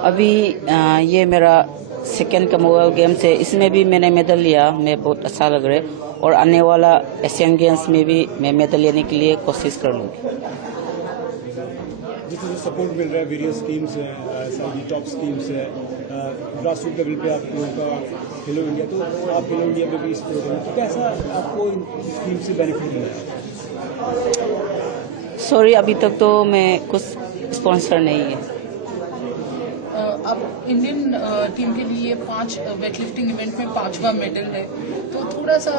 अभी ये मेरा सेकेंड कॉमनवेल्थ गेम्स है, इसमें भी मैंने मेडल लिया, मैं बहुत अच्छा लग रहा है। और आने वाला एशियन गेम्स में भी मैं मेडल लेने के लिए कोशिश कर लूँगी। जिस तरह से सपोर्ट मिल रहा है, वेरियस स्कीम्स हैं, सारी टॉप स्कीम्स है, ग्रास रूट लेवल पे आप लोगों का खेलो इंडिया, तो आप खेलो इंडिया में भी इस प्रोग्राम, तो कैसा आपको इन स्कीम से बेनिफिट मिला है? सॉरी, अभी तक तो मैं कुछ स्पॉन्सर नहीं है। अब इंडियन टीम के लिए 5 वेटलिफ्टिंग इवेंट में 5वां मेडल है, तो थोड़ा सा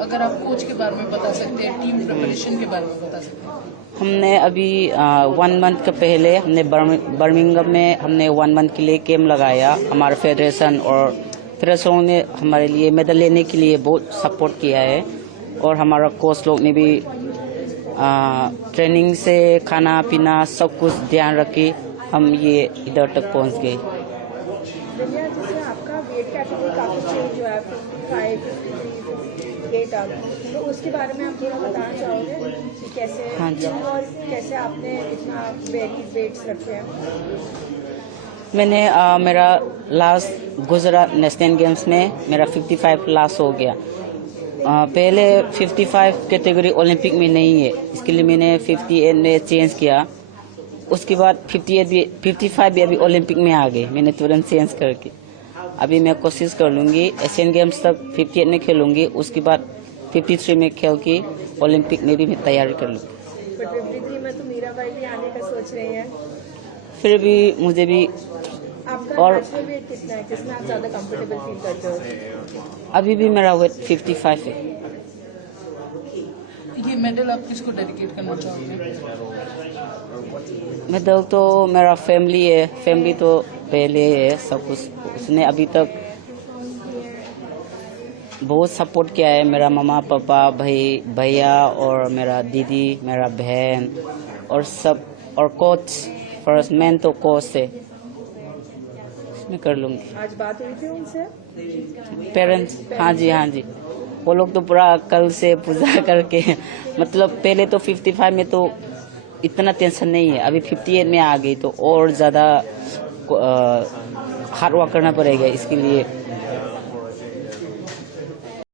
अगर आप कोच के बारे में बता सकते हैं, टीम प्रिपरेशन के बारे में बता सकते हैं। हमने अभी 1 मंथ के पहले हमने बर्मिंघम में हमने 1 मंथ के लिए कैंप लगाया। हमारा फेडरेशन और फेडरेशन ने हमारे लिए मेडल लेने के लिए बहुत सपोर्ट किया है। और हमारा कोच लोग ने भी ट्रेनिंग से खाना पीना सब कुछ ध्यान रखे हम ये इधर तक पहुंच गए। जैसे आपका वेट कैटेगरी काफ़ी चेंज हुआ है, 55, 58 अब, तो उसके बारे में आप थोड़ा बताना चाहोगे कि कैसे? हाँ जी। और कैसे आपने इतना वेरी वेट्स रखे हैं? मैंने मेरा लास्ट गुजरात नेशनल गेम्स में मेरा 55 लास्ट हो गया। पहले 55 कैटेगरी ओलंपिक में नहीं है, इसके लिए मैंने 58 में चेंज किया। उसके बाद 55 भी अभी ओलंपिक में आ गए, मैंने तुरंत चेंज करके। अभी मैं कोशिश कर लूँगी एशियन गेम्स तक 58 में खेलूँगी, उसके बाद 53 में खेल के ओलंपिक में भी मैं तैयारी कर लूँगी। बट 53 में तो मीराबाई भी आने का सोच रही हैं। फिर भी मुझे भी आपका और नेशनल वेट कितना है जिसमें आप ज़्यादा कंफर्टेबल फील करते हो? अभी भी मेरा वेट 55 है। ये मेडल आप किसको डेडिकेट करना चाहोगे? मेडल तो मेरा फैमिली है, फैमिली तो पहले है सब कुछ। उसने अभी तक बहुत सपोर्ट किया है, मेरा मम्मा पापा भैया और मेरा दीदी, मेरा बहन और सब, और कोच, फर्स्ट मैन तो कोच है, मैं कर लूँगी। आज बात हुई थी उनसे? पेरेंट्स, हाँ जी, वो लोग तो पूरा कल से पूजा करके मतलब पहले तो 55 में तो इतना टेंशन नहीं है, अभी 58 में आ गई तो और ज़्यादा हार्ड वर्क करना पड़ेगा इसके लिए।